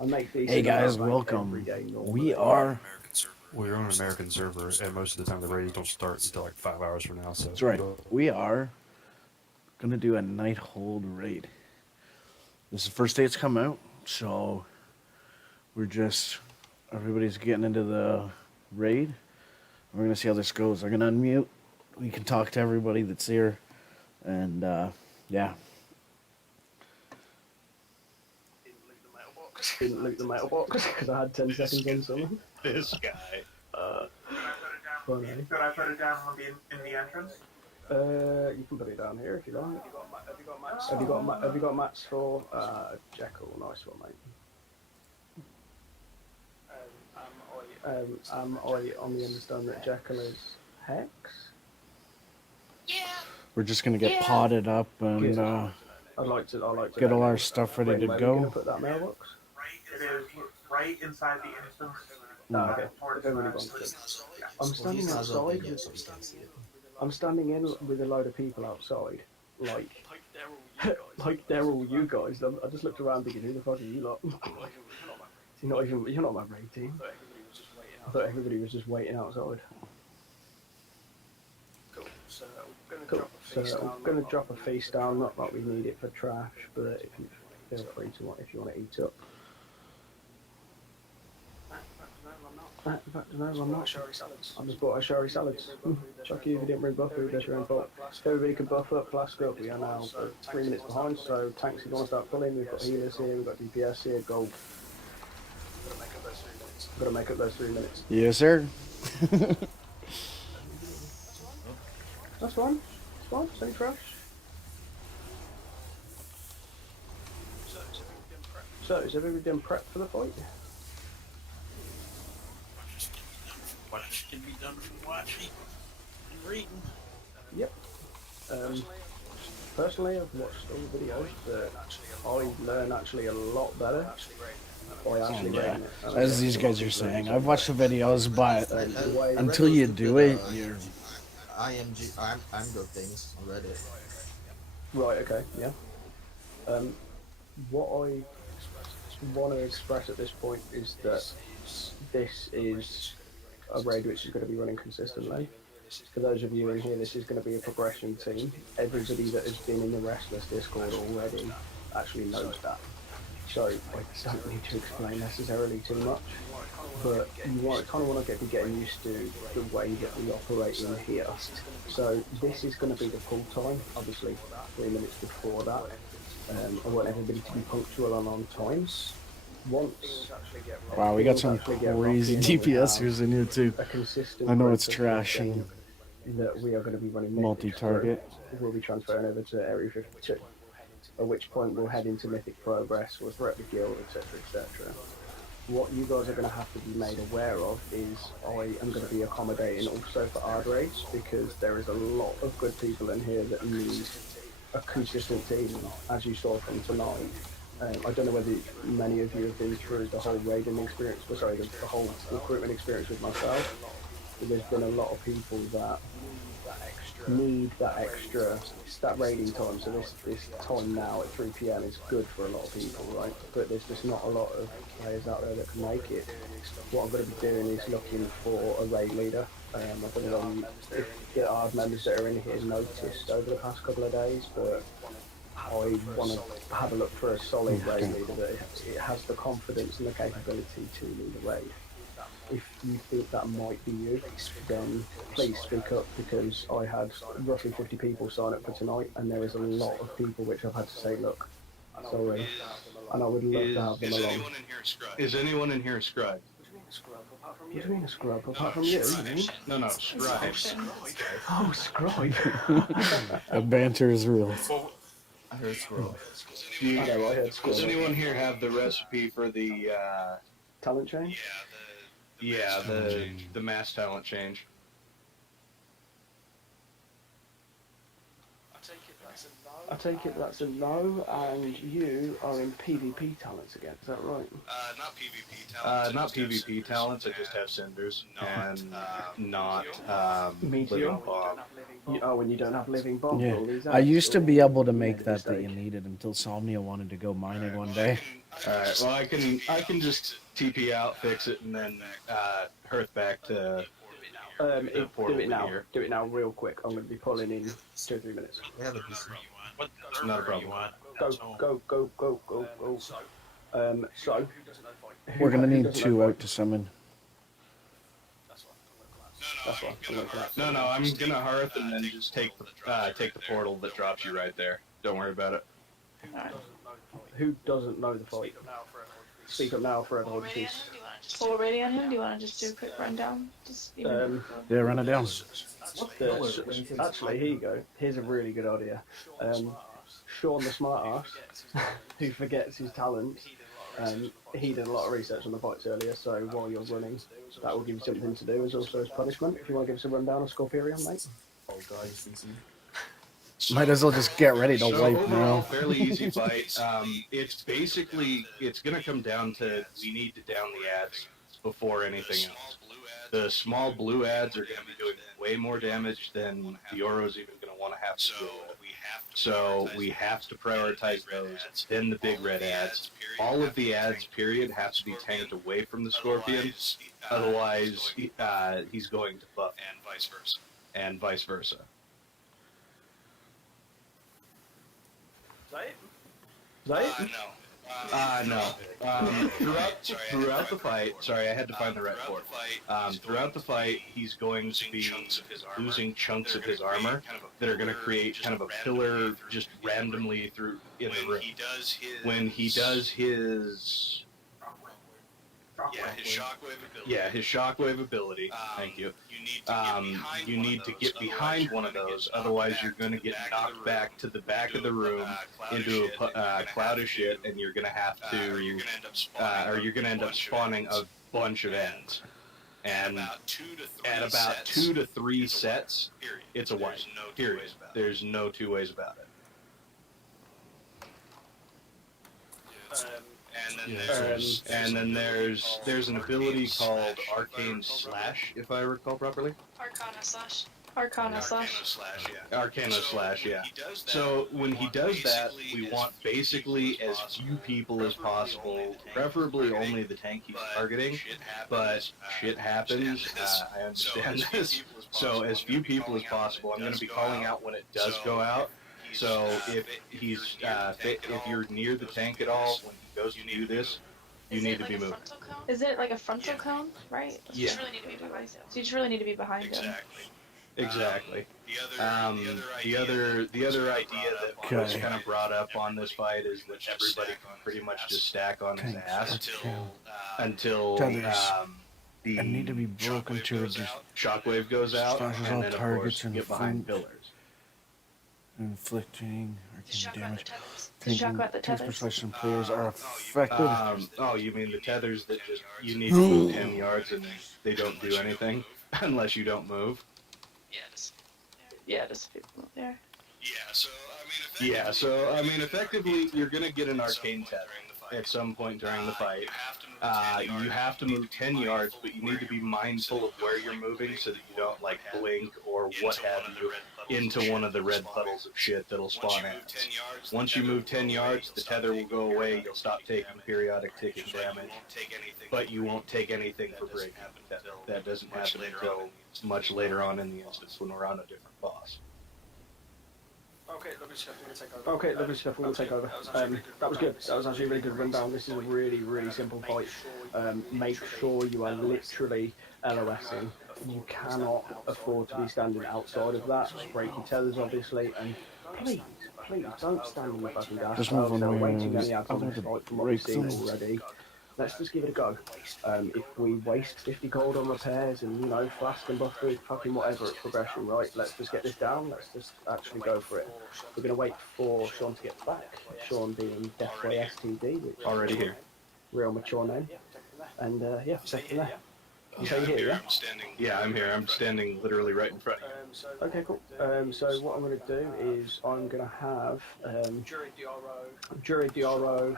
I make decent. Hey guys, amount of bank welcome. every day normally. We're on an American server, and most of the time the raids don't start until like 5 hours from now. So That's right. We are gonna do a Nighthold Raid. This is the first day it's come out, so everybody's getting into the raid. We're gonna see how this goes. I'm gonna unmute. We can talk to everybody that's here, and yeah. Didn't loot the mailbox because I had 10 seconds on something. This guy. Funny. Should I put it down in the entrance? You can put it down here if you like. Have you got mats for Jekyll? Nice one, mate. Am I on the understand that Jekyll is Hex? We're just gonna get potted up and I'd like to get all know. our stuff ready Wait, to where are we gonna go. put that mailbox? It is right inside the instance. Oh, okay. Towards Don't really the- want to. I'm standing outside. I'm standing in with a load of people outside, like they're all you guys. I just looked around thinking, who the fuck are you lot? You're not my raid team. I thought everybody was just waiting outside. Cool. So I'm gonna drop a feast down. Not that we need it for trash, but if you feel free to if you want to eat up. In fact, no, I'm not. I just bought a sherry salads. Chuck you if you didn't bring buff food, that's your own fault. So everybody can buff up, flask up. We are now 3 minutes behind, so tanks, if you want to start pulling, we've got healers here, we've got DPS here, gold. Gotta make up those 3 minutes. Yes, sir. That's fine. It's fine, it's only trash. So, is everybody done prep for the fight? What can be done from watching and reading? Yep. Personally, I've watched all the videos, but I learn actually a lot better by actually reading it. As these guys are saying, I've watched the videos, but The way- until you do it, you're I'm good things on Reddit. Right, okay, yeah. What I want to express at this point is that this is a raid which is going to be running consistently. For those of you in here, this is going to be a progression team. Everybody that has been in the Restless Discord already actually knows that. So I don't need to explain necessarily too much, but you kind of want to be getting used to the way that we operate in here. So this is going to be the pull time, obviously 3 minutes before that. I want everybody to be punctual and on time. Once wow. We got some actually get crazy rocking and we DPSers in here too. have a consistent I know group it's of trash people and that we are going to be running multi-target. We'll be transferring over to Area 52, at which point we'll head into Mythic Progress, we'll threat the guild, etc, etc. What you guys are going to have to be made aware of is I am going to be accommodating also for Ard raids, because there is a lot of good people in here that need a consistent team, as you saw from tonight. I don't know whether many of you have been through the whole raiding experience, the whole recruitment experience with myself. But there's been a lot of people that need that raiding time. So this time now at 3 PM is good for a lot of people, right? But there's just not a lot of players out there that can make it. What I'm going to be doing is looking for a raid leader. I don't know if the ARD members that are in here noticed over the past couple of days, but I want to have a look for a solid raid leader that it has the confidence and the capability to lead a raid. If you think that might be you, then please speak up, because I had roughly 50 people sign up for tonight, and there is a lot of people which I've had to say, look, sorry, and I would love to have them along. Is anyone in here a scribe? What do you mean a scrub? Apart from you? No, scribes. Oh, scribe. The banter is real. I heard scroll. I know, I heard Does scrub. anyone here have the recipe for the Talent chain? the mass talent change? I take it that's a no. I take it that's a no, and you are in PvP talents again. Is that right? Not PvP talents. I just have cinders and not Meteor? living bomb. And you don't have living bomb Yeah, for all these I ads, used to or be able to you make made a that you mistake? needed until Somnia wanted to go mining one day. All right. Well, I can just TP out, fix it, and then hearth back to the portal Do it now. here. Do it now, real quick. I'm going to be pulling in 2 or 3 minutes. We have a DC. What Not a server are you problem. on? Go, That's home. go, go, go, go, go. So We're gonna who need doesn't 2 know out to summon. That's what I'm looking at. No, I'm gonna hearth and then just take the portal that drops you right there. Don't worry about it. Who doesn't know the fight? Speak up now for everyone, please. Already on him? Do you want to just do a quick rundown? Just Yeah, run it down. Actually, here you go. Here's a really good idea. Sean the smartass, who forgets his talents, he did a lot of research on the fights earlier, so while you're running, that will give you something to do as also as punishment. If you want to give us a rundown of Scorpion, mate. Oh, guys, DC. Might as well just get ready to So wipe overall, now. fairly easy fight. It's basically gonna come down to we need to down the ads before anything else. The small blue ads are gonna be doing way more damage than the Oro's even gonna want to have to deal with. So we have to prioritize those. Then the big red ads. All of the ads, period, have to be tanked away from the Scorpion. Otherwise, he's going to buff, and vice versa. Is that it? No. Throughout the fight, sorry, I had to find the right port. Throughout the fight, he's going to be losing chunks of his armor that are going to create kind of a pillar just randomly through in the room. When he does his his shockwave ability. Thank you. You need to get behind one of those, otherwise you're going to get knocked back to the back of the room into a cloud of shit, and you're going to have to, or you're going to end up spawning a bunch of ends. And at about 2 to 3 sets, it's a wipe. Period. There's no two ways about it. And then there's an ability called Arcane Slash, if I recall properly. Arcana slash, yeah. So when he does that, we want basically as few people as possible, preferably only the tank he's targeting, but shit happens, I understand this. So as few people as possible. I'm going to be calling out when it does go out. So if you're near the tank at all, when he goes to do this, you need to be moving. Is it like a frontal cone? Right? Yeah. So you just really need to be behind him. Exactly. The other idea that was kind of brought up on this fight is that everybody can pretty much just stack on his ass until the I need to be broken to reduce shockwave goes out, slashes and all then of targets course and get behind pillars. inflicting arcane damage. Does shock about the Takes tethers? perception players are affected. You mean the tethers that just you need to move 10 yards and they don't do anything unless you don't move? Yeah, just people there. Yeah, so I mean, effectively, you're gonna get an arcane tether at some point during the fight. You have to move 10 yards, but you need to be mindful of where you're moving so that you don't like blink or what have you into one of the red puddles of shit that'll spawn in. Once you move 10 yards, the tether will go away. You'll stop taking periodic ticking damage, but you won't take anything for breaking the tether. That doesn't happen until much later on in the instance when we're on a different boss. Okay, lovely stuff. We'll take over. That was good. That was actually a really good rundown. This is a really, really simple fight. Make sure you are literally LOSing. You cannot afford to be standing outside of that. Just break your tethers, obviously, and please, don't stand in the fucking gas. Just move on There are way my too many ass. ads on this fight from what we've seen already. Let's just give it a go. If we waste 50 gold on repairs and, flask and buff with fucking whatever, it's progression, right? Let's just get this down. Let's just actually go for it. We're going to wait for Sean to get back. Sean being Deathway STD, which Already here. real mature name. And, take it from there. You say you're here, yeah? Yeah, I'm here. I'm standing literally right in front of you. Okay, cool. So what I'm going to do is I'm going to have Jury, DRO,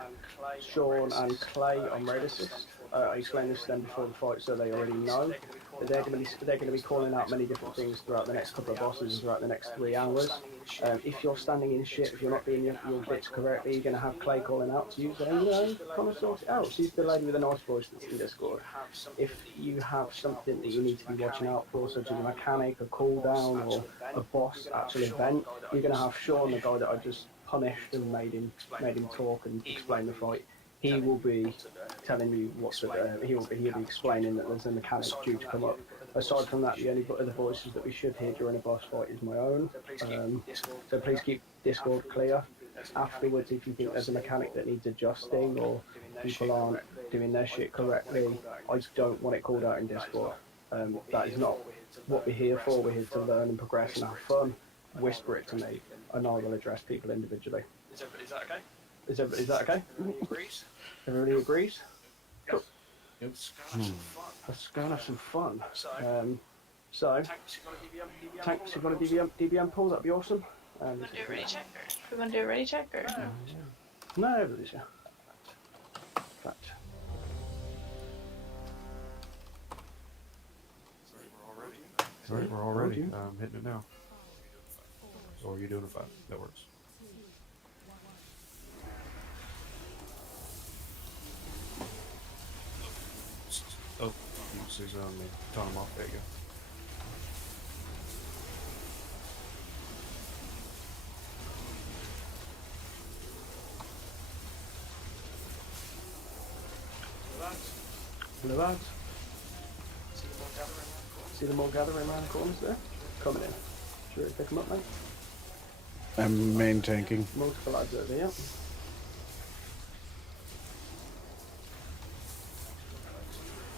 Sean and Clay on raid assist. I explained this to them before the fight, so they already know. But they're going to be calling out many different things throughout the next couple of bosses and throughout the next 3 hours. If you're standing in shit, if you're not doing your bits correctly, you're going to have Clay calling out to you, saying, you know, kind of sort it out. She's the lady with a nice voice that's in Discord. If you have something that you need to be watching out for, such as a mechanic, a cooldown, or a boss actual event, you're going to have Sean, the guy that I just punished and made him talk and explain the fight. He will be telling you what's he'll be explaining that there's a mechanic due to come up. Aside from that, the only other voices that we should hear during a boss fight is my own. So please keep Discord clear. Afterwards, if you think there's a mechanic that needs adjusting or people aren't doing their shit correctly, I don't want it called out in Discord. That is not what we're here for. We're here to learn and progress and have fun. Whisper it to me, and I will address people individually. Is that okay? Is that okay? Everybody agrees? Everybody agrees? Cool. Yep. Let's go and have some fun. So, tanks, you've got a DBM? Tanks, you've got a DBM pull, that'd be awesome. We want to do a ready check or? We want to do a ready check or? No, everybody's here. Fact. Right, we're all ready. I'm hitting it now. Or are you doing a 5? That works. Oh, he's on me. Turn him off. There you go. Hello, lads. See them all gathering around the corners there? Coming in. Sure, pick them up, mate. I'm main tanking. Multiple lads over here.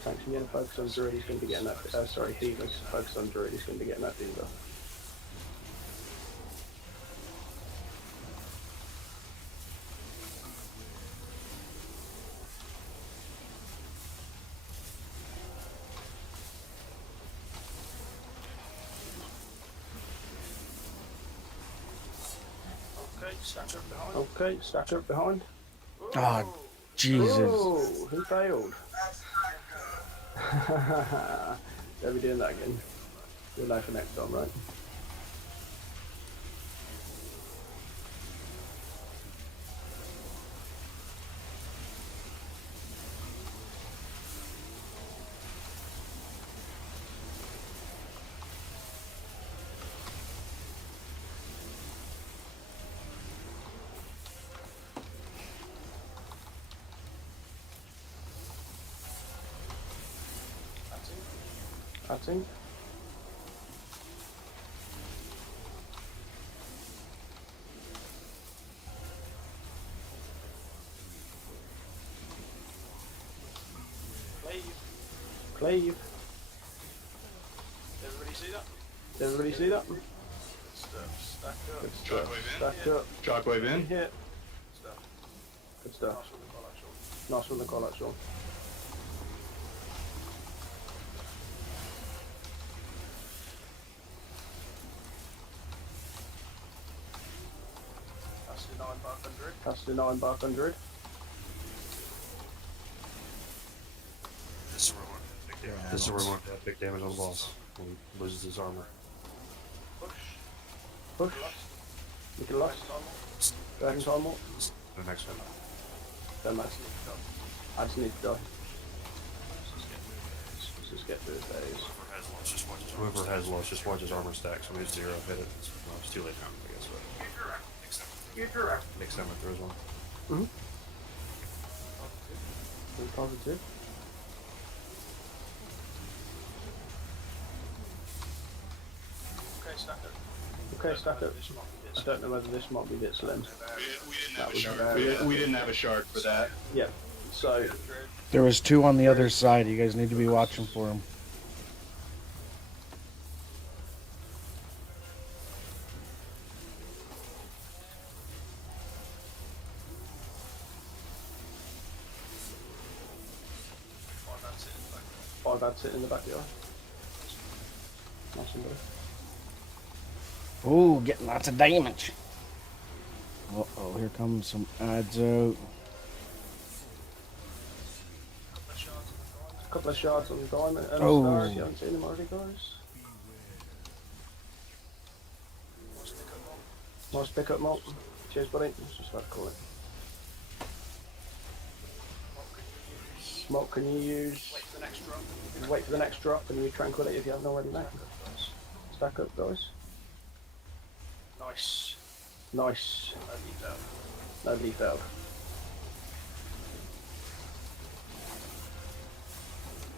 Thanks, you're going to focus on Druid, he's going to be getting that. Sorry, Divas. Focus on Druid, he's going to be getting that Diva. Okay, stack up behind. Ah, Jesus. Oh, who failed? They'll be doing that again. We'll know for next time, right? Cutting. Cleave. Everybody see that? Did everybody see that? Stack up. Good stuff. Stack up. Shockwave in. Hit. Good stuff. Nice one, the call out, Sean. That's the 9 by 100. That's the 9 by 100. This is where we want big damage. This is where we want that big damage on the boss when he loses his armor. Push. Push. Make it lost. Dragon time more. The next one. Don't matter. I just need to die. Let's just get through his days. Whoever has lost, just watch his armor stack. Somebody's 0, hit it. Well, it's too late now, I guess. But You're direct. next time it throws one. Mm-hmm. Positive. Okay, stack up. Okay, stack up. I don't know whether this might be a bit slim. We didn't have a shard for that. Yeah. So There was 2 on the other side. You guys need to be watching for them. dad sitting in the backyard. Nice and good. Ooh, getting lots of damage. Uh-oh, here comes some ads out. A couple of shards on the diamond and Oh. stars. You haven't seen them already, guys. Nice pick up, Malt. Cheers, buddy. That's just about to call it. Smoke, can you use... Wait for the next drop and use Tranquility if you haven't already, mate. Stack up, guys. Nice. Nice. Nobody failed.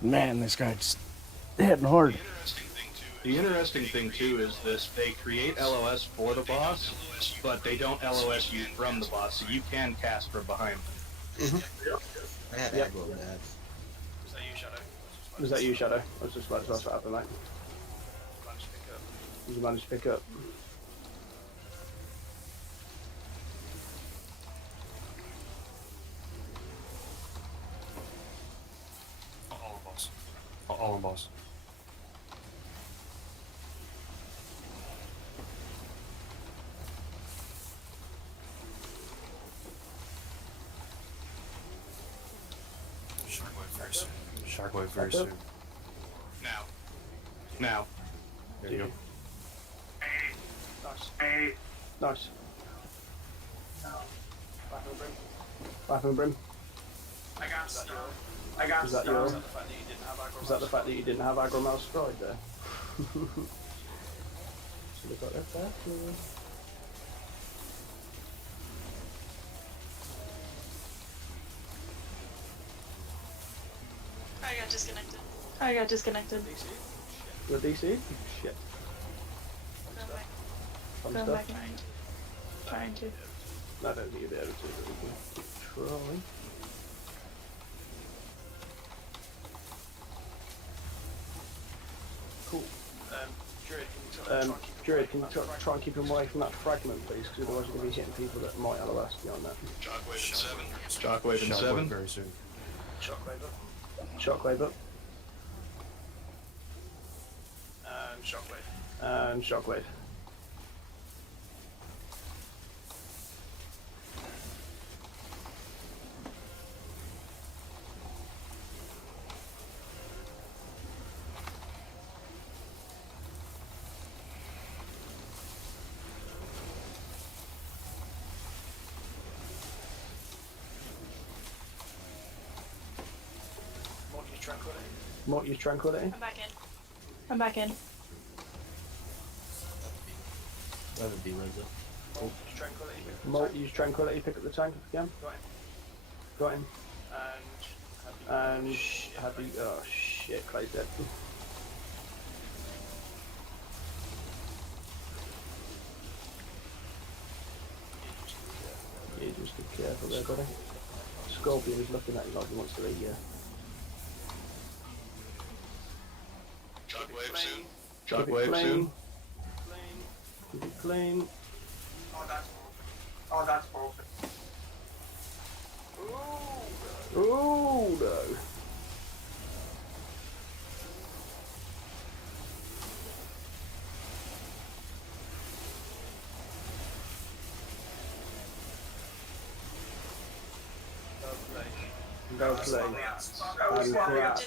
Man, this guy's hitting hard. The interesting thing too is this: they create LOS for the boss, but they don't LOS you from the boss, so you can cast from behind. I had Yep. aggro with that. Was that you, Shadow? I was just about to ask what happened, mate. Did you manage to pick up? All on boss. All on boss. Shockwave very soon. Shockwave very Okay. soon. Now. There you go. Nice. Hey, Nice. Bathroom Brim. I got stuff. I got Is that stuff. your... Is that the fact that you didn't have aggro mouse stride there? Should have got that back. I got disconnected. I got disconnected. Your DC? Shit. Going back. Fun Going stuff. back and trying to. No, I don't think you'll be able to, but we can try. Cool. Druid, can you try and keep him away from that fragment, please? Because otherwise you're going to be hitting people that might LOS beyond that. Shockwave in 7. Very soon. Shockwave up. And Shockwave. And Shockwave. Mort, use Tranquility. I'm back in. I'm back in. That would be Rizzo. Mort, use Tranquility, pick up the tank if you can. Got him. And have you... Oh shit, Clay's dead. Yeah, just be careful there, buddy. Scorpion is looking at you like he wants to eat you. Shockwave soon. Keep it Shockwave clean. soon. Keep it clean. Oh, that's bullshit. Oh no. Go play. And crap.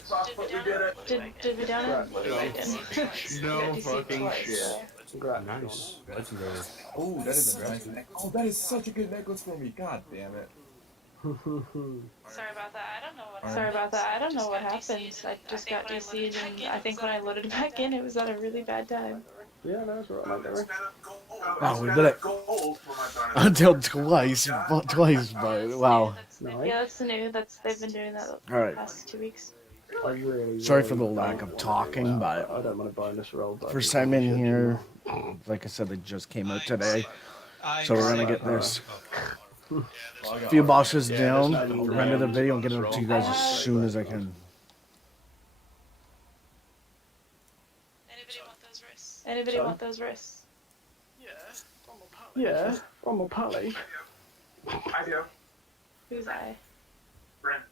Did we down it? Right. We didn't. No DC fucking twice, shit. so- Congrats. Nice. Legendary. Oh, that is a nice necklace. Oh, that is such a good necklace for me. God damn it. Sorry about that. I don't know what. Sorry about that. I don't know what happened. I just got DC'd, and I think when I loaded back in, it was at a really bad time. Yeah, no, it's alright, mate. Wow, we did it. Until twice, but wow. Nice. Yeah, that's the new. They've been doing that the Alright. past 2 weeks. I really, Sorry for the really lack don't of want talking, to- but I don't want to bonus roll. But first time in here, like I said, they just came out today, so we're gonna get this few bosses down, render the video, and get it up to you guys as soon as I can. Anybody want those wrists? Anybody Sorry? want those wrists? Yeah, on my pally. I do. Who's I? Brent.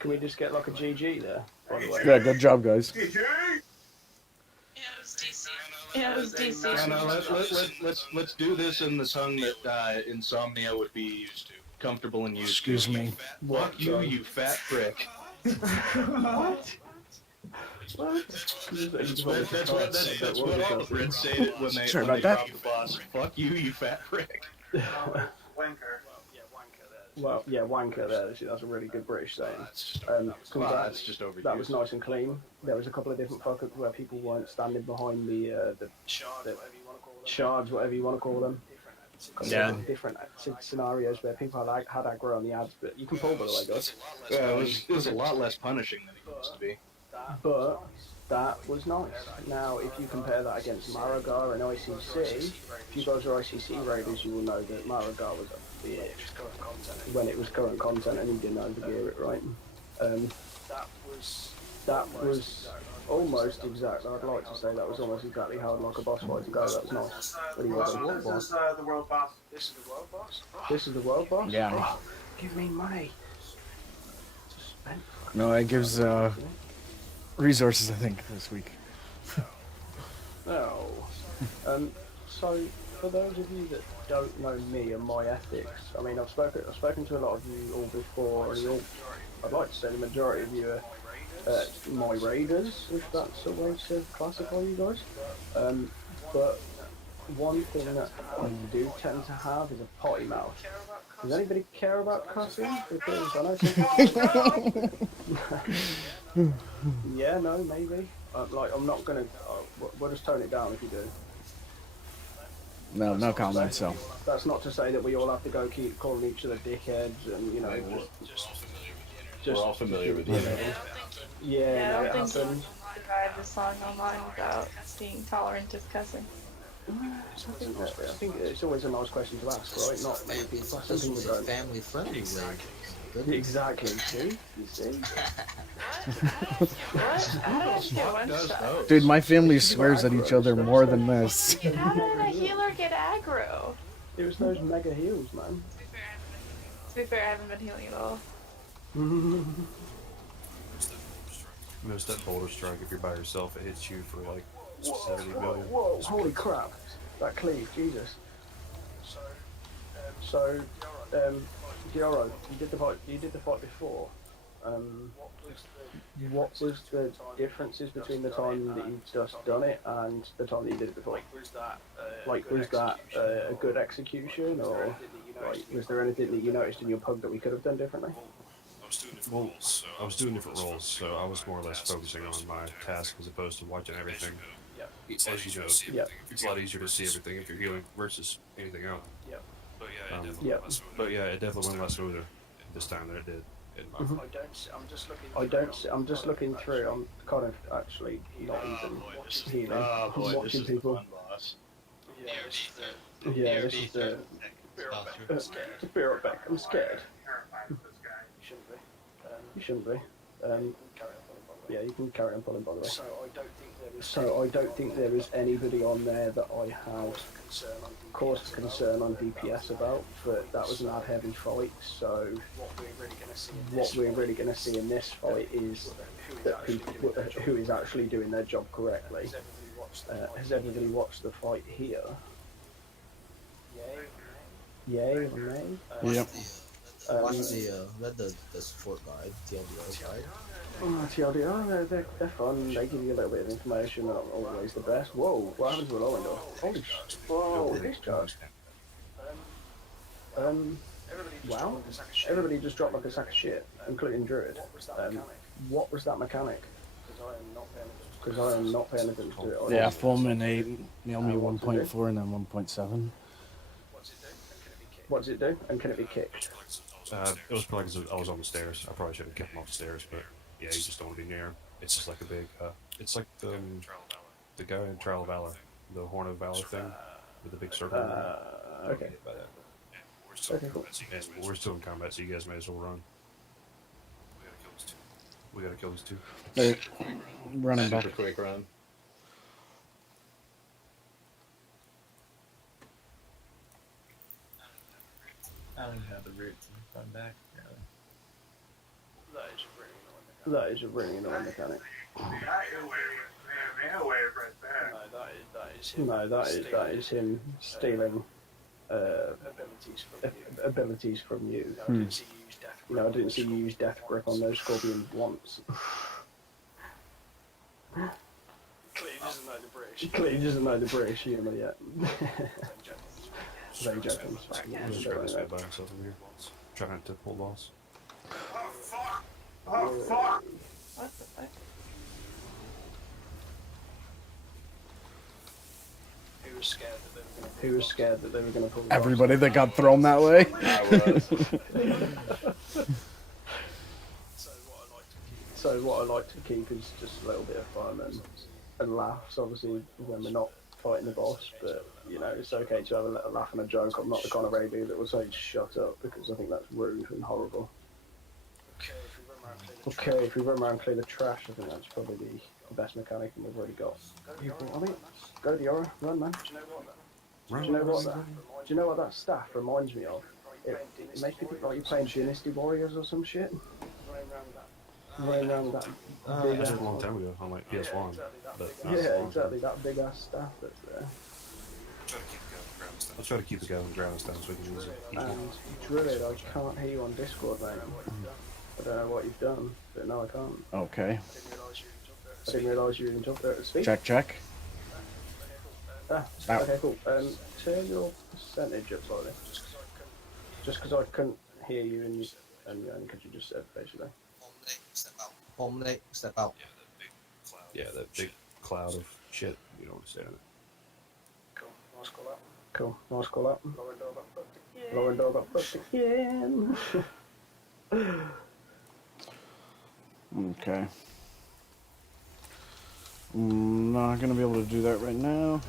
Can we just get like a GG there? By the way. Yeah, good job, guys. Yeah, it was DC. Yeah, it was DC. No, let's do this in the tongue that Insomnia would be comfortable and used Excuse to. me. Fuck you, you fat prick. What? What? That's what all the Brits say when they Sorry when about they that. drop the boss. Fuck you, you fat prick. Wanker. Well, yeah, wanker there. That's a really good British saying. That's just overused. That was nice and clean. There was a couple of different fuck-ups where people weren't standing behind the shards, whatever you want to call them. Yeah. Different scenarios where people had aggro on the ads, but you can pull, by the way, guys. Yeah, it was a lot less punishing than it used to be. But that was nice. Now, if you compare that against Marigar and ICC, if you guys are ICC raiders, you will know that Marigar was a bitch when it was current content and you didn't overgear it, right? That was almost exactly, I'd like to say that was almost exactly how I'd like a boss fight to go. That was nice. Really well done. This is the world boss. This is the world boss? This is the world boss? Yeah. Oh, give me money. No, it gives resources, I think, this week. No. So, for those of you that don't know me and my ethics, I mean, I've spoken to a lot of you all before, and I'd like to say the majority of you are my raiders, if that's a way to classify you guys. But one thing that I do tend to have is a potty mouth. Does anybody care about cussing? Because I know some people... Yeah, no, maybe. I'm not gonna... we'll just tone it down if you do. No comment, so. That's not to say that we all have to go keep calling each other dickheads and, you know, We're all familiar with it. Yeah, I no, it don't think happens. you can survive this long online without being tolerant of cussing. I think it's always a nice question to ask, right? Not many people. Some This people was a don't. family friendly raid. Exactly. See? You see? What? How did I get one shot? Dude, my family swears at each other more than this. How did a healer get aggro? It was those mega heals, man. To be fair, I haven't been healing at all. Miss that boulder strike if you're by yourself. It hits you for like 70 Whoa, million. whoa, holy crap. That cleave, Jesus. So, Dioro, you did the fight before. What was the differences between the time that you just done it and the time that you did it before? Like, was that a good execution, or like, was there anything that you noticed in your pug that we could have done differently? Well, I was doing different roles, so I was more or less focusing on my task as opposed to watching everything. As you know, it's a lot easier to see everything if you're healing versus anything else. But yeah, it definitely went less smoother this time than it did. I'm just looking through. I'm kind of actually not even healing. Oh boy, I'm this watching is the people. fun boss. Yeah, this is the. To be right back. I'm scared. You shouldn't be. Yeah, you can carry on pulling, by the way. So I don't think there is anybody on there that I have caused concern on DPS about, but that was an ad heavy fight, so what we're really going to see in this fight is that people who is actually doing their job correctly. Has everybody watched the fight here? Yay or nay? Yep. Watch the support guide, TLDR guide. TLDR, they're fun. They give you a little bit of information. Not always the best. Whoa, what happened to a low window? Holy shit! Whoa, discharge. Wow. Everybody just dropped like a sack of shit, including Druid. What was that mechanic? Because I am not paying attention to it. Yeah, Fullman 8, nailed me 1.4 and then 1.7. What does it do? And can it be kicked? It was probably because I was on the stairs. I probably should have kept him off the stairs, but yeah, you just don't want to be near him. It's just like a big, it's like the guy in Trial of Valor, the Horn of Valor thing, with the big circle. Okay. Okay, cool. And we're still in combat, so you guys may as well run. We gotta kill these two. Hey, running back. Super quick run. I don't even have the root to run back, really. That is a really annoying mechanic. No, that is him stealing abilities from you. You know, I didn't see you use Death Grip on those scorpions once. Clearly doesn't know the British humour yet. Very joking. He's trying to stand by himself in here. Trying to pull boss. Oh fuck! Oh fuck! What the fuck? Who was scared that they were going to pull the Everybody that got thrown that way. I was. So what I like to keep is just a little bit of fun and laughs, obviously, when we're not fighting the boss, but, you know, it's okay to have a little laugh and a joke. I'm not the kind of radio that will say shut up, because I think that's rude and horrible. Okay, if we run around and clear the trash, I think that's probably the best mechanic and we've already got. I think, go to the aura, run, man. Do you know what that staff reminds me of? It makes me think like you're playing Dynasty Warriors or some shit. Running around with that big That ass. was a long time ago on like PS1. But Yeah, exactly, that big ass staff that's there. I'll try to keep the guy on the ground down so we can use it. And Druid, I can't hear you on Discord, mate. I don't know what you've done, but no, I can't. Okay. I didn't realise you were even up there to speak. Check. Ah, Ow. okay, cool. Turn your percentage up slightly. Just because I couldn't hear you and because you just said, basically. Omni, step out. Yeah, that big cloud of shit. You don't understand it. Cool, nice call up. Lauren dog got fucked again. Okay. Not gonna be able to do that right now.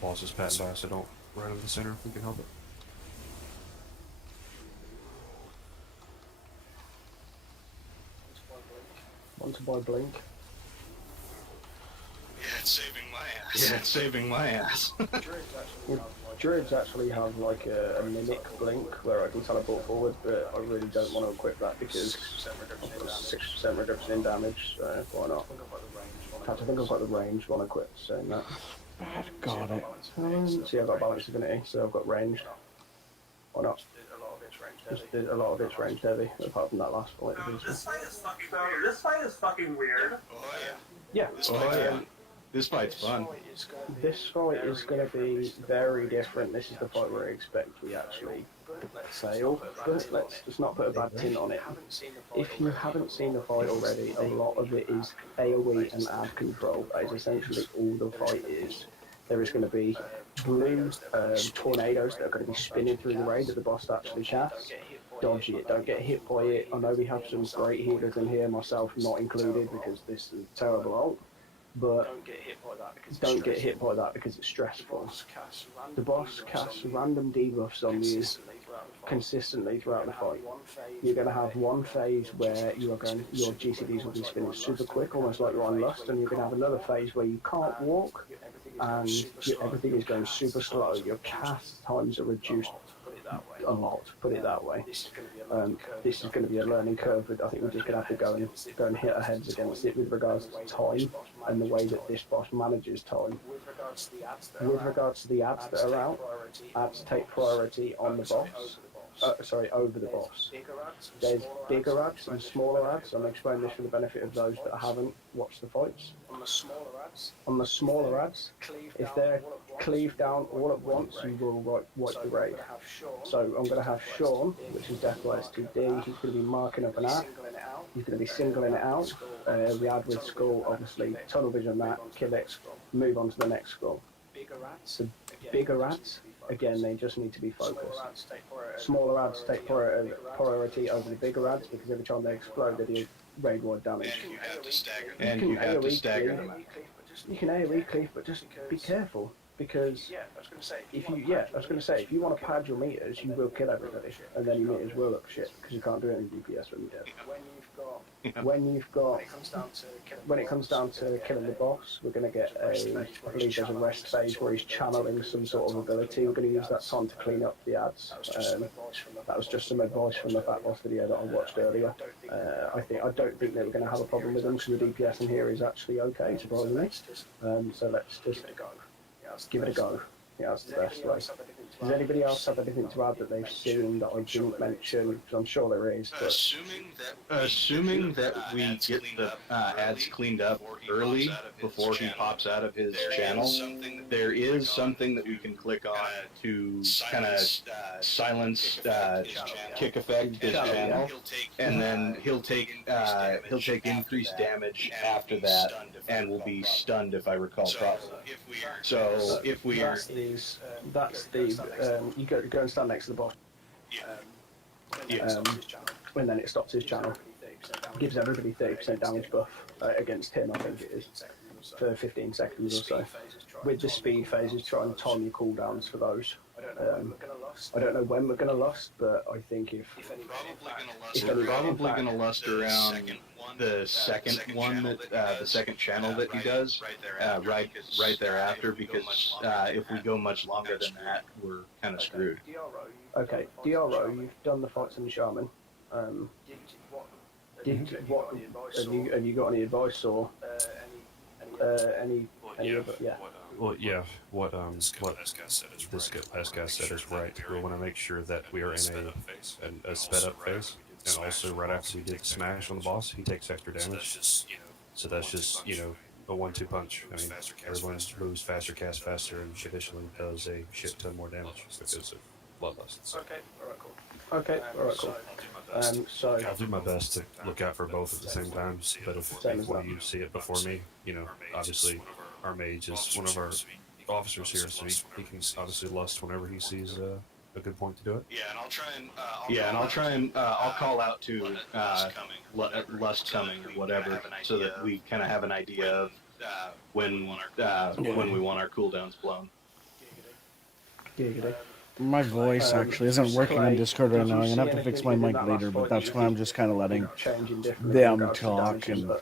Boss is passing by, so don't run into the center if we can help it. Want to buy Blink? Yeah, it's saving my ass. Yeah, it's saving my ass. Well, Druids actually have like a mimic blink where I can teleport forward, but I really don't want to equip that because I've got 6% reduction in damage, so why not? In fact, I think I've got the range one equipped, saying that. Got it. See, I've got Balance Divinity, so I've got ranged. Why not? Just did a lot of it's ranged heavy, apart from that last fight. This fight is fucking weird. Yeah. This fight's fun. This fight is going to be very different. This is the fight where I expect we actually fail, but let's just not put a bad tint on it. If you haven't seen the fight already, a lot of it is AoE and ad control. That is essentially all the fight is. There is going to be blue tornadoes that are going to be spinning through the raid that the boss actually casts. Dodge it, don't get hit by it. I know we have some great healers in here, myself not included, because this is a terrible ult. But don't get hit by that because it's stressful. The boss casts random debuffs on you consistently throughout the fight. You're going to have one phase where your GCDs will be spinning super quick, almost like you're on Lust, and you're going to have another phase where you can't walk and everything is going super slow. Your cast times are reduced a lot, put it that way. This is going to be a learning curve, but I think we're just going to have to go and hit our heads against it with regards to time and the way that this boss manages time. With regards to the ads that are out, ads take priority on the boss. Over the boss. There's bigger ads and smaller ads. I'm explaining this for the benefit of those that haven't watched the fights. On the smaller ads, if they're cleaved down all at once, you will wipe the raid. So I'm going to have Sean, which is Death by STD. He's going to be marking up an ad. He's going to be singling it out. The ad with skull, obviously, tunnel vision that, kill it, move on to the next skull. So bigger ads, again, they just need to be focused. Smaller ads take priority over the bigger ads because every time they explode, they do raid-wide damage. And you have to stagger them. You can AoE cleave, but just be careful. Because if you want to pad your meters, you will kill everybody, and then your meters will look shit because you can't do it in DPS when you're dead. when you've got, when it comes down to killing the boss, we're going to get a, I believe there's a rest phase where he's channeling some sort of ability. We're going to use that time to clean up the ads. That was just some advice from the Fat Boss video that I watched earlier. I don't think that we're going to have a problem with him, so the DPS in here is actually okay, surprisingly. So let's just give it a go. Yeah, that's the best way. Does anybody else have anything to add that they've seen that I didn't mention? Because I'm sure there is. But... Assuming that we get the ads cleaned up early before he pops out of his channel, there is something that we can click on to kind of silence kick effect his channel, and then he'll take increased damage after that, and will be stunned if I recall properly. So if we are you go and stand next to the boss. And then it stops his channel. Gives everybody 30% damage buff against him, I think it is, for 15 seconds or so. With the speed phases, try and time your cooldowns for those. I don't know when we're going to lust, but I think if we're probably going to lust around the second one, that the second channel that he does, right thereafter, because if we go much longer than that, we're kind of screwed. Okay, DRO, you've done the fights in the Shaman. Have you got any advice or any other? Yeah. Well, yeah. What this last guy said is right. We want to make sure that we are in a sped up phase, and also right after we did the smash on the boss, he takes extra damage. So that's just a 1-2 punch. I mean, everyone moves faster, casts faster, and additionally does a shit ton more damage because of bloodlust. Okay, alright, cool. So I'll do my best to look out for both at the same time, but if you see it before me, obviously our mage is one of our officers here, so he can obviously lust whenever he sees a good point to do it. I'll call out to lust coming or whatever, so that we kind of have an idea of when we want our cooldowns blown. Giggity. My voice actually isn't working on Discord right now. I'm gonna have to fix my mic later, but that's why I'm just kind of letting them talk, and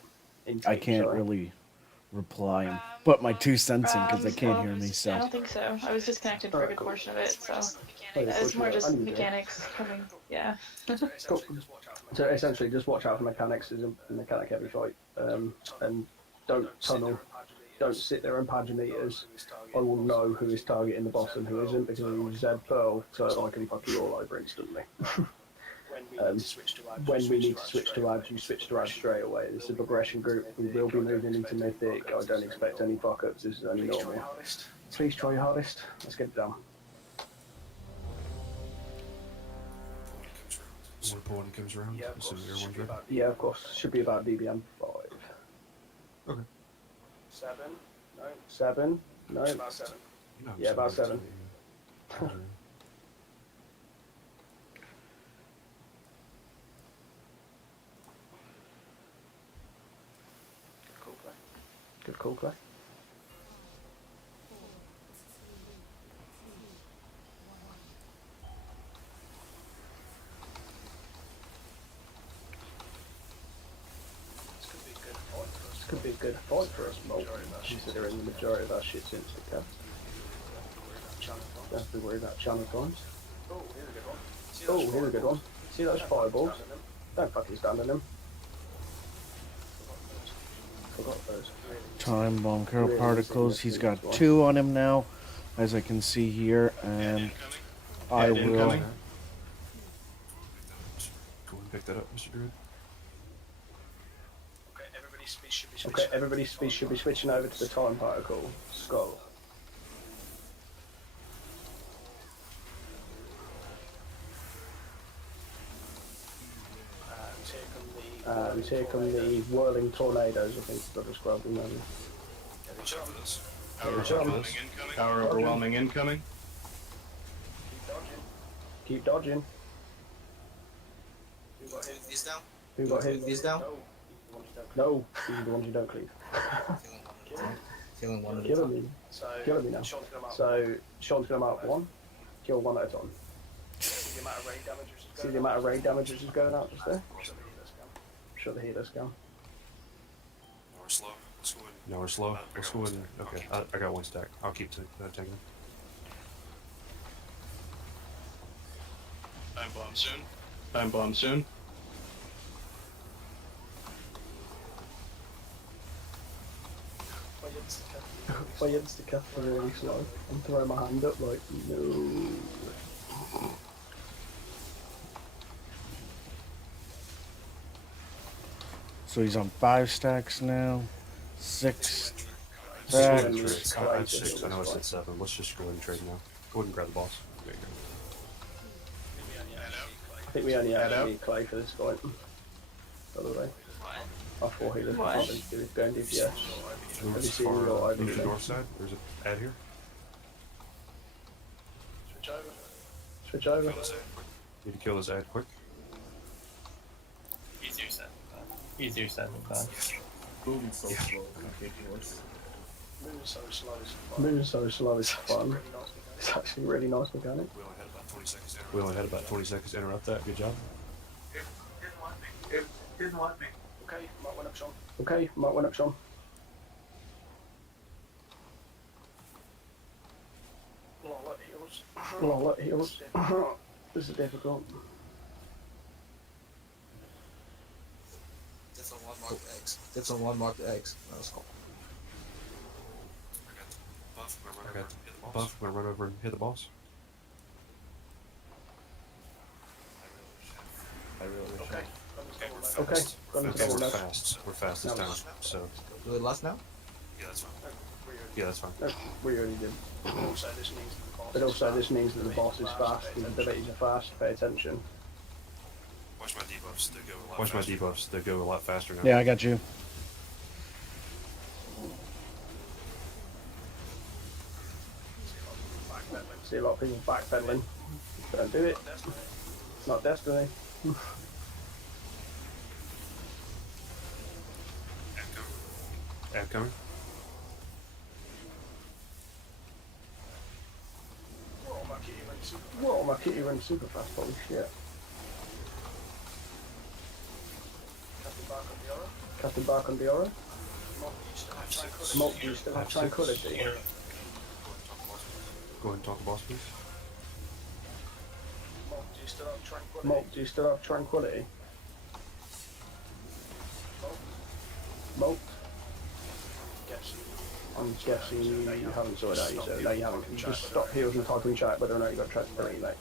I can't really reply and put my 2 cents in because they can't hear me. So I don't think so. I was disconnected for a good portion of it, so it's more just mechanics coming. Yeah. Cool. So essentially, just watch out for mechanics. It's a mechanic heavy fight, and don't tunnel. Don't sit there and paginators. I will know who is targeting the boss and who isn't, because I use Zed Pearl, so I can fuck you all over instantly. When we need to switch to ads, you switch to ads straight away. It's a progression group. We will be moving into Mythic. I don't expect any fuck-ups. This is only normal. Please try your hardest. Let's get it done. When it comes around, yeah, of course. Should be about DBM 5. Okay. 7? No. Yeah, about 7. Good call, Clay. Could be a good fight for us, Molt, considering the majority of our shit's instant cap. Don't have to worry about channel times. Oh, here's a good one. See those fireballs? Don't fucking stand on them. Forgot those. Time bomb Carol particles. He's got 2 on him now, as I can see here, and I will. Go and pick that up, Mr. Druid. Okay, everybody should be switching over to the time particle. Skull. Here come the whirling tornadoes, I think they'll describe them. Power overwhelming incoming. Keep dodging. This down? Who got hit? This down? No, these are the ones you don't cleave. Killing one at a Killing time. me. Killing me now. So, Sean's gonna mark 1. Kill 1 at a time. See the amount of raid damage which is going out just there? Shut the healers down. Now we're slow. Let's go in. Now we're slow. Let's go in. Okay, I got one stack. I'll keep taking it. Time bomb soon. Time bomb soon. If I insta-cast really slow and throw my hand up like, no. So he's on 5 stacks now. 6 Let's go ahead stacks. and trade. Right. I had 6. I know I said 7. Let's just go ahead and trade now. Go ahead and grab the boss. There you go. I think we only need Clay for this fight. By the way. I thought he was going to do going DPS. Have you seen your Move to the north side? Or is it add here? Switch over. Need to kill this ad quick. Easier said than done. Easier said than done. Moving so slow, ridiculous. Moving so slow is fun. It's actually a really nice mechanic. We only had about 20 seconds to interrupt that. Good job. It didn't let me. Okay, might win up Sean. Okay, might win up Sean. Lot of heals. This is difficult. That's a 1 marked X. That's a 1 marked X. That's cool. I got the buff. I'm gonna run over and hit the boss. I really wish Okay. We're Okay, gonna Okay, go we're left. fast. We're fast this time. So Do it last now? yeah, that's fine. Yeah, that's fine. We already did. But also this means that the boss is fast, the abilities are fast, pay attention. Watch my debuffs. They go a lot. Watch my debuffs. They go a lot faster now. Yeah, I got you. See a lot of people backpedaling. Don't do it. It's not destiny. Ad coming. Whoa, my kitty runs super fast, holy shit. Captain Bark on Diora. Mob, do you still have tranquility? Go ahead and talk to boss, please. Mob, do you still have tranquility? Mob? I'm guessing you haven't sorted out your so no you haven't. Just stop heals and type in chat whether or not you got tranquility, mate.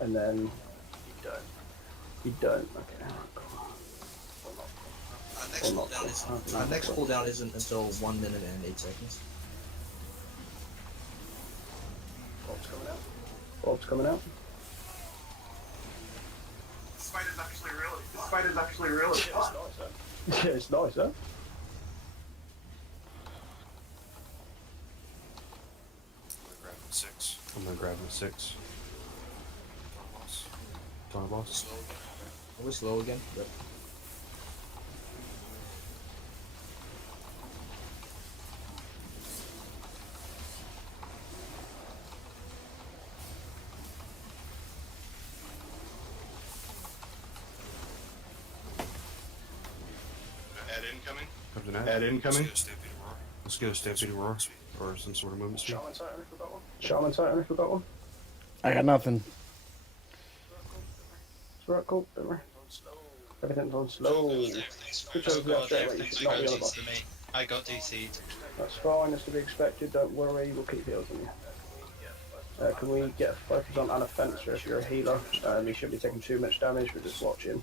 And then you don't. Okay. Our next cooldown isn't until 1 minute and 8 seconds. Orb's coming out. This fight is actually really fun. Yeah, it's nice, huh? I'm gonna grab him at 6. Tunnel boss. Are we slow again? Yep. Ad incoming. Comes an ad. Ad incoming. Let's get a Stampede Roar or some sort of movement speed. Shaman Titan, if we got one. I got nothing. It's right, cool, don't worry. Everything's on slow. Which one's left straight away? You should not be on the boss. I got DC'd. That's fine, that's to be expected, don't worry, we'll keep heals on you. Can we get a focus on an offencer if you're a healer? He should be taking too much damage, we're just watching.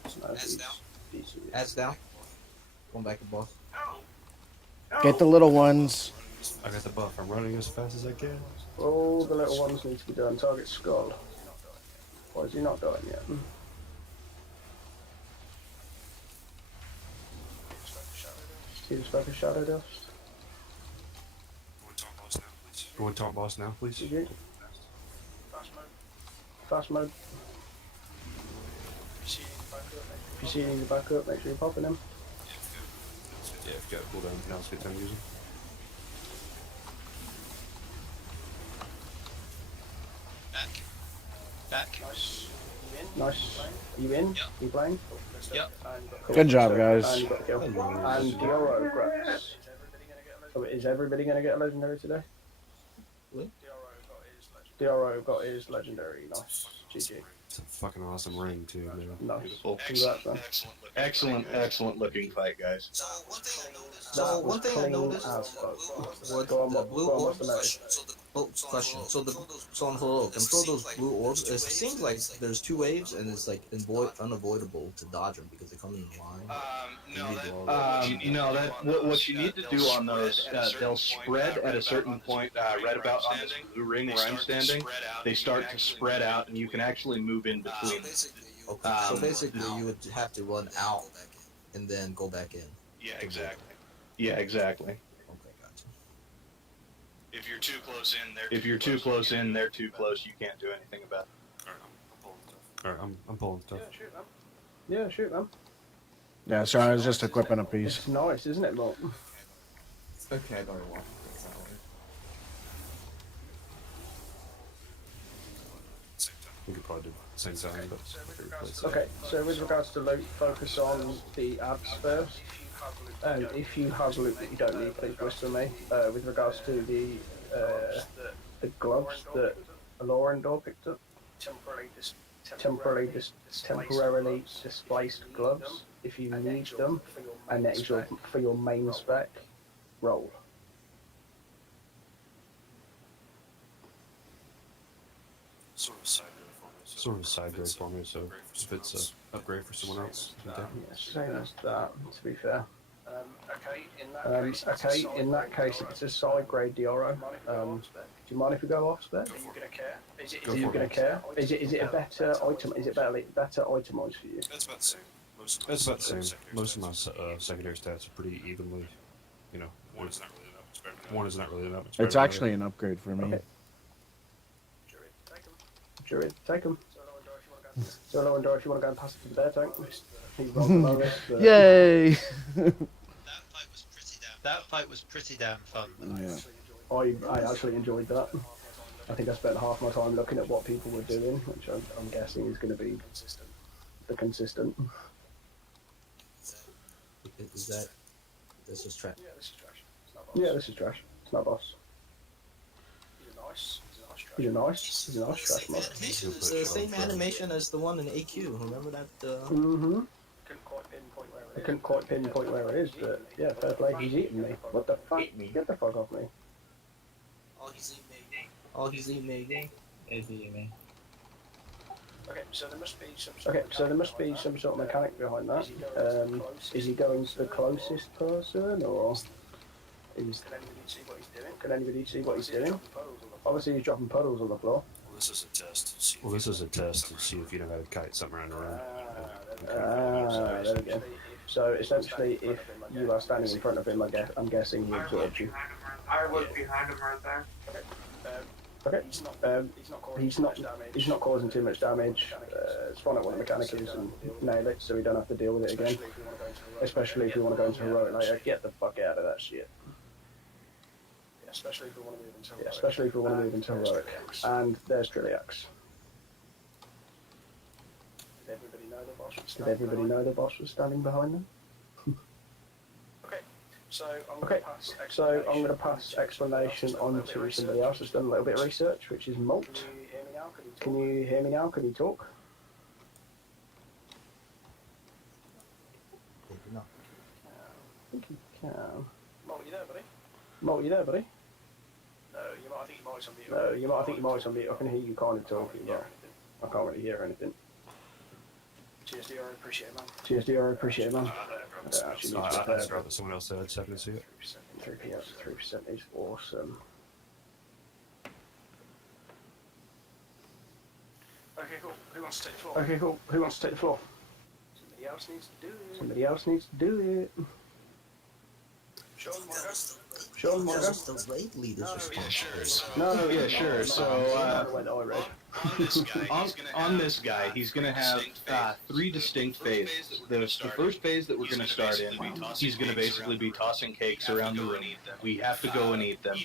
Adds down. One back to boss. Get the little ones. I got the buff. I'm running as fast as I can. All the little ones need to be done. Target skull. Why is he not dying yet? Steve's focus shadow dust. Go and talk boss now, please. GG. Fast mode. If you see he needs a backup, make sure you're popping him. Yeah, if you got a cooldown, now's a good time to use them. Back. Nice. Nice. Are you in? Are you playing? Yep. Cool. Good job, So, guys. And you got the kill. And Dioro, Grax. So is everybody going to get a legendary today? What? Dioro got his legendary. Nice. GG. It's a fucking awesome ring too, man. Nice. Beautiful. Congrats, man. Excellent looking fight, guys. So one thing I Clean noticed as fuck. was Go on, the what, blue go on, what's the orbs. message? Oh, question. So on Hello, control those blue orbs. It seems like there's two waves, and it's like unavoidable to dodge them because they come in line. What you need to do on those, they'll spread at a certain point. Right about on this blue ring where I'm standing, they start to spread out, and you can actually move in between. Okay. So basically, you would have to run out and then go back in. Yeah, exactly. Yeah, exactly. Okay, gotcha. If you're too close in, they're too close. You can't do anything about it. Alright, I'm pulling stuff. Yeah, shoot, man. Yeah, so I was just equipping a piece. It's nice, isn't it, Mark? Okay, I don't want this out. We could probably do it at the same time, but Okay, so with regards to loot, focus on the abs first. If you have loot that you don't need, please whisper me. With regards to the gloves that Laurendor picked up, temporarily displaced gloves. If you need them, and that is for your main spec, roll. sort of a side grade for me, so if it's an upgrade for someone else, you can take it. Yeah, same as that, to be fair. Okay, in that case, if it's a side grade Dioro, do you mind if we go off spec? Are you going to care? Is it a better item? Is it better itemized for you? It's about the same. It's about the same. Most of my secondary stats are pretty evenly, you know. One is not really that much. It's actually an upgrade for me. Okay. Druid, take him. So Laurendor, if you want to go and pass it to the bear tank, he's well below this. Yay! That fight was pretty damn fun. Yeah. I actually enjoyed that. I think I spent half my time looking at what people were doing, which I'm guessing is going to be the consistent. This is trash? Yeah, this is trash. It's not boss. He's a nice trash mod. It's the same animation as the one in AQ. Remember that? Mm-hmm. I couldn't quite pinpoint where it is, but yeah, fair play. He's eating me. What the fuck? Get the fuck off me. All he's eating me. Okay, so there must be some sort of mechanic behind that. Is he going to the closest person, or can anybody see what he's doing? Obviously, he's dropping puddles on the floor. Well, this is a test to see if you know how to kite something around the room. There we go. So essentially, if you are standing in front of him, I'm guessing he absorbs you. I was behind him right there. Okay. He's not causing too much damage. Let's find out what the mechanic is and nail it, so we don't have to deal with it again. Especially if we want to go into heroic later. Get the fuck out of that shit. Especially if we want to move into heroic. And there's Trilliax. Did everybody know the boss was standing behind them? Okay, so I'm going to pass explanation on to somebody else who's done a little bit of research, which is Molt. Can you hear me now? Can you talk? No. I think you can. Molt, you there, buddy? No, I think you might on mute. I can hear you kind of talking, but I can't really hear anything. Cheers, DRO, appreciate it, man. I don't actually need to I'd rather someone else said, I'd happy to see it. 3% is awesome. Okay, cool. Who wants to take the floor? Somebody else needs to do it. Sean, That Morgan? was the raid leader's response. No, Yeah, sure. So, went I read. on this guy, he's going to have three distinct phases. The first phase that we're going to start in, he's going to basically be tossing cakes around the room. We have to go and eat them.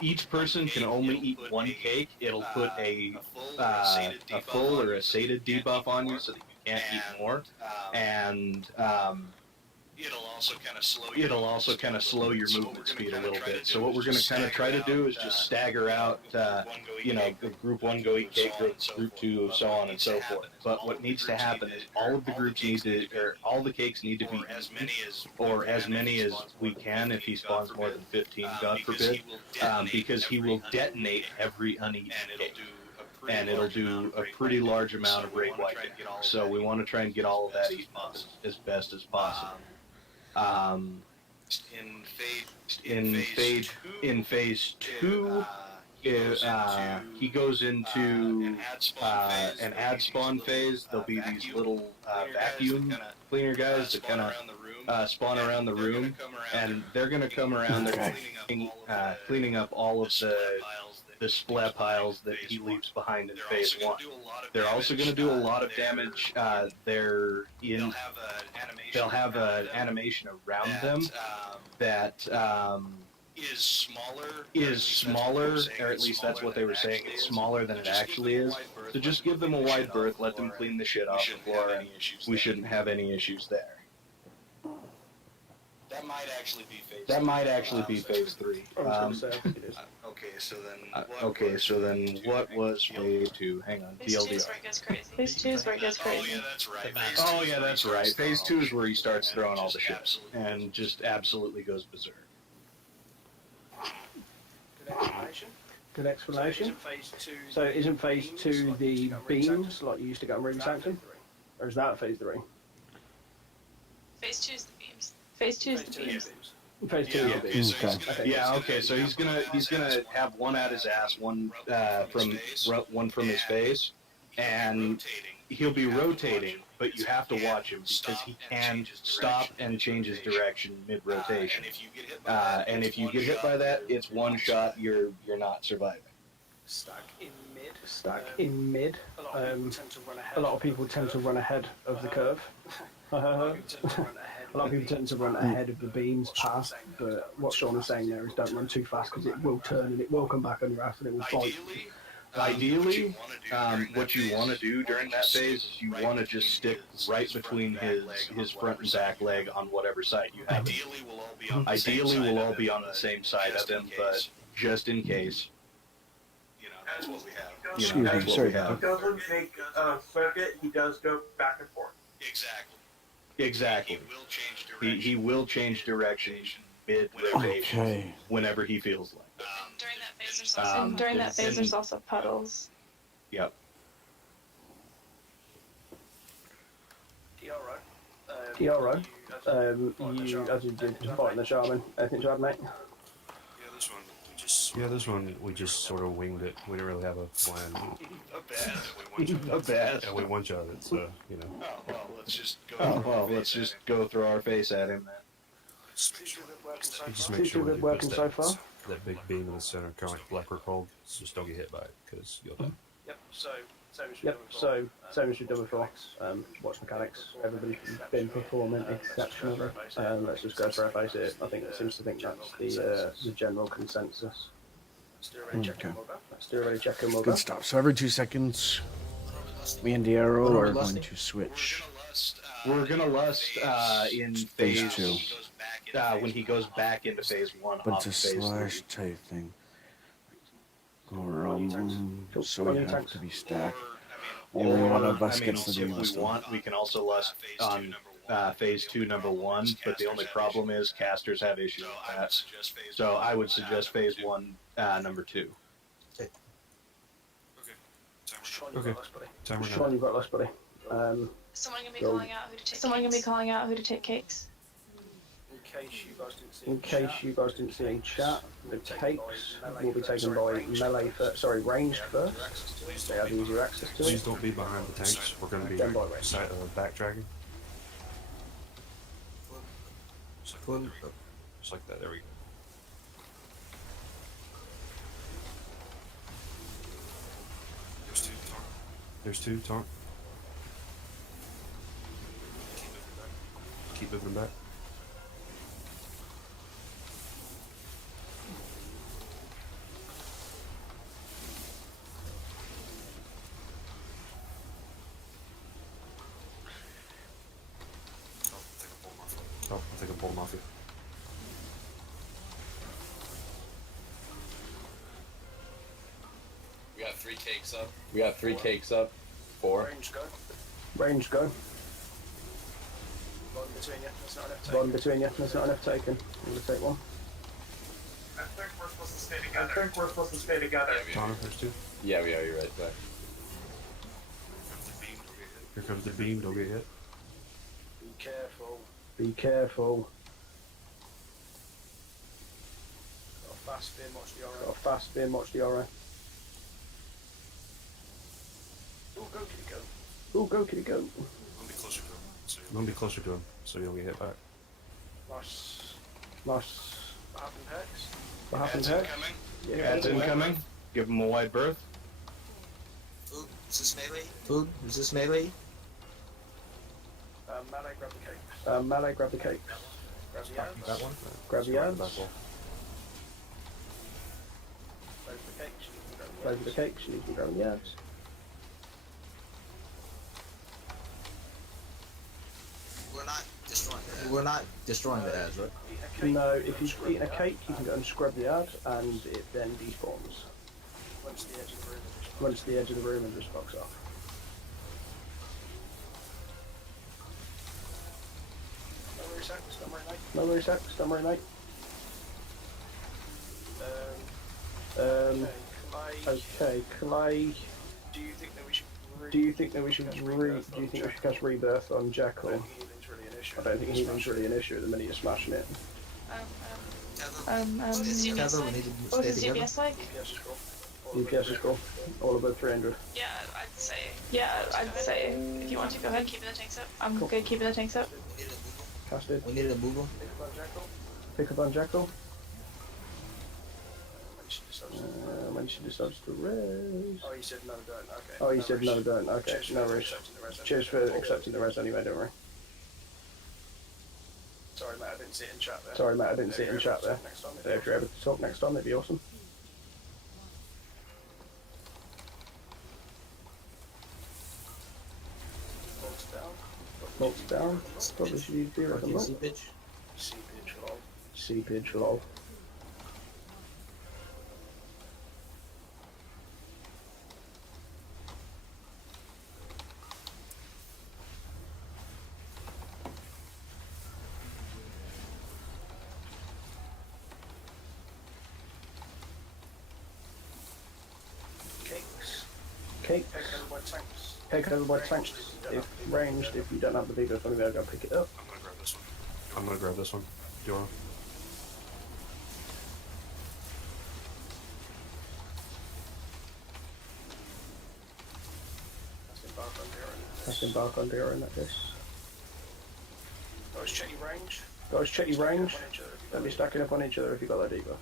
Each person can only eat one cake. It'll put a full or a sated debuff on you so that you can't eat more. And it'll also kind of slow your movement speed a little bit. So what we're going to kind of try to do is just stagger out, group one go eat cake, group two, so on and so forth. But what needs to happen is all of the groups all the cakes need to be or as many as we can if he spawns more than 15, God forbid, because he will detonate every uneaten cake. And it'll do a pretty large amount of raid-wide damage. So we want to try and get all of that eaten as best as possible. In phase two, he goes into an ad spawn phase. There'll be these little vacuum cleaner guys that kind of spawn around the room, and they're going to come around. They're cleaning up all of the splat piles that he leaves behind in phase one. They're also going to do a lot of damage. They'll have an animation around them that is smaller, or at least that's what they were saying. It's smaller than it actually is. So just give them a wide berth, let them clean the shit off the floor, and we shouldn't have any issues there. That might actually be phase three. Okay, so then what was phase two? Hang on, TLDR. Phase 2 is where it gets crazy. Oh yeah, that's right. Phase two is where he starts throwing all the ships and just absolutely goes berserk. Good explanation. So isn't phase 2 the beams like you used to get on Ruby Sanctum? Or is that phase 3? Phase 2 is the beams. Phase 2 is the beams. Phase 2 is the beams. Okay. Yeah. Okay. So he's gonna have one at his ass, one from his face, and he'll be rotating. But you have to watch him because he can stop and change his direction mid-rotation. And if you get hit by that, it's one shot. You're not surviving. Stack in mid. A lot of people tend to run ahead of the curve. A lot of people tend to run ahead of the beams past, but what Sean is saying there is don't run too fast because it will turn and it will come back on your ass and it will fight. Ideally, what you want to do during that phase is you want to just stick right between his front and back leg on whatever side you have. Ideally, we'll all be on the same side of him, but just in case. That's what we have. Excuse me, sorry. He doesn't make a circuit, he does go back and forth. Exactly. He will change direction mid-rotation whenever he feels like. During that phase, there's also puddles. Yep. TRO, you, as you did fighting the shaman, anything to add, mate? This one we just sort of winged it. We didn't really have a plan. A bad. And we one-shot it, so, you know. Let's just go throw our face at him then. Just make sure Good working so far. that big beam in the center, kind of like Black Rock, just don't get hit by it, because you'll die. So same as you've done before. Watch mechanics. Everybody's been performing exceptionally. Let's just go for our face it. I think it seems to think that's the general consensus. Okay. Let's do a ready check and we'll Good go. stuff. So every 2 seconds, me and Diarro are going to switch. We're gonna lust in phase two. When he goes back into phase one. But it's a slash type thing. So we have to be stacked. Only one of us gets to do if this. we want, we can also lust on phase 2, number 1, but the only problem is casters have issues with that. So I would suggest phase 1, number 2. Okay. Timer Sean, now. you've got less, buddy. Someone gonna be calling out who to take cakes. In case you guys didn't see in chat, the cakes will be taken by melee first, ranged first. They have easier access to Please it. don't be behind the tanks. We're going to be Then by range. backtracking. Just like that. There we go. There's two, Taunt. Keep moving back. Oh, I think I pulled him off you. We got 3 cakes up. We got 3 cakes up. 4. Range go. Range go. Bond between you. There's not enough taken. Bond between you. There's not enough taken. I'm gonna take one. I think we're supposed to stay together. Taunt, there's two. Yeah, we are. You're right. Back. Here comes the beam, don't get hit. Be careful. Be careful. Got a fast spin, watch the aura. Got a fast spin, watch the aura. Ooh, go kitty go. Ooh, go kitty go. I'm gonna be closer to him, so you don't get hit back. Nice. Nice. What happened, Hex? What happened Ad's here? incoming. Yeah, Ad's incoming. Give him a wide berth. Food, is this melee? Food, is this melee? Melee, grab the cake. Melee, grab the cake. Grab the That yards. one? Grab the Back yards. wall. Close the cake. She can grab the Play yards. for the cake, she needs to be grabbing the yards. We're not destroying the ads, right? Eat a cake. No, if you've eaten a cake, you can go and scrub the yard, and it then despawns. Once the edge of the room. Runs to the edge of the room and just fucks off. No worries, Hex. Don't worry, mate. No worries, Hex. Don't worry, mate. Okay, Clay. Do you think that we should? Do you think that we should cast Rebirth on I Jackal? don't think healing's really an issue. I don't think healing's really an issue at the minute you're smashing it. Together, we need to What stay is together. DPS like? DPS is cool. DPS is cool. All above 300. Yeah, I'd say if you want to go ahead, keeping the tanks up. I'm good keeping the tanks up. Casted. We need to move them. Think about Jackal. Pick up on Jackal. When she decides. When she decides to res. Oh, you said no, don't. Okay. Oh, you said no, don't. Okay, Cheers no for worries. accepting the res. Cheers for accepting the res anyway, don't worry. Sorry, mate, I didn't see it in chat there. Sorry, mate, I didn't see it in chat there. Next time, So if you're able to talk next time, that'd be awesome. Bolts down. Bolts down. Probably should use beer at the Fucking moment. seepage. Seepage, lol. Seepage, lol. Cakes. Cake. Taken over by tanks. Take over by tanks. If ranged, if you don't have the debuff, I'm gonna go pick it up. I'm gonna grab this one. I'm gonna grab this one. Do you wanna? That's embark on there. Let's embark on Dira in that case. Guys, check your range. Guys, check your range. On each other if you've Don't got be it. stacking up on each other if you got that debuff.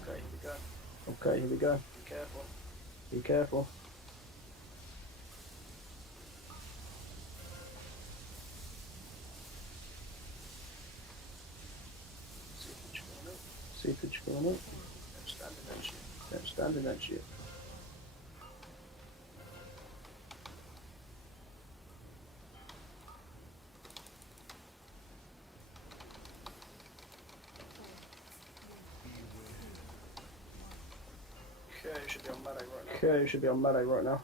Okay, here we go. Okay, here we go. Be careful. Be careful. Seepage going up. Seepage going up. Standing edge. Don't stand in that shit. Okay, you should be on melee right now. Okay, you should be on melee right now.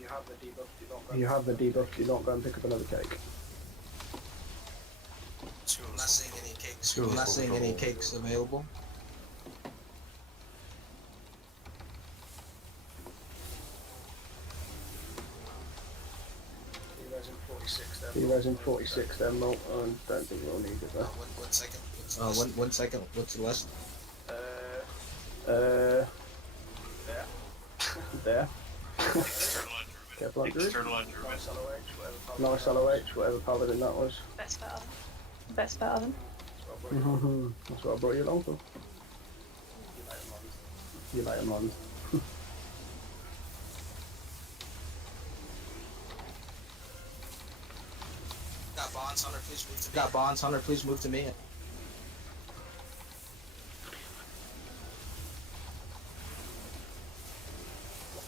You have the debuff, you don't go. You have the debuff, you don't go and pick up another cake. I'm not seeing any cakes. School I'm not is seeing full. any cakes available. You guys in 46 then, Malt. I don't think we'll need it though. One second. What's the last? There. External Kevlar Druid. External Druid. Nice LOH, whatever paladin that was. Best paladin. Best paladin. That's what I brought you along for. You later, man. Got bonds, Hunter. Please move to me.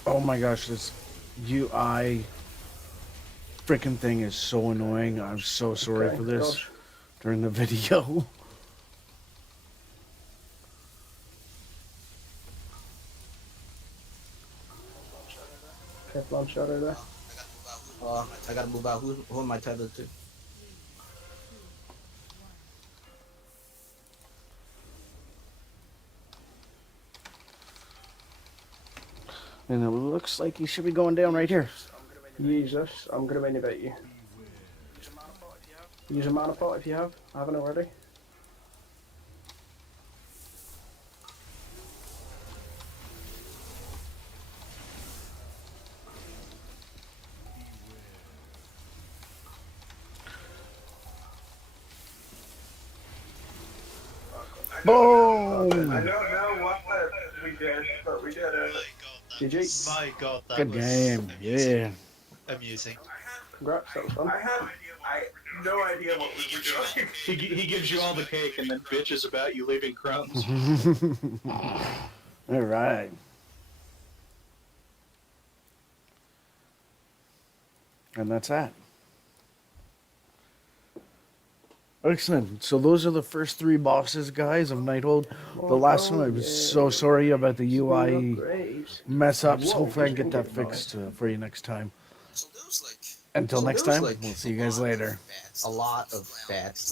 Oh my gosh, this UI freaking thing is so annoying. I'm so sorry Okay, for this dodge. during the video. Kevlar Shadow there. I gotta move out. Who am I tethered to? And it looks like he should be going down right here. Jesus, I'm gonna innovate you. Use a mana pot if you have. I haven't already. Boom! I don't know what we did, but we did it. GG. My god, that Good was game. Yeah. amusing. Congrats, that was fun. I had no idea what we were doing. He gives you all the cake and then bitches about you leaving crumbs. All right. And that's that. Excellent. So those are the first 3 bosses, guys, of Nighthold. The last one, I was so sorry about the UI mess ups. Hopefully I can get that fixed for you next time. Until next time, we'll see you guys later. A lot of fats.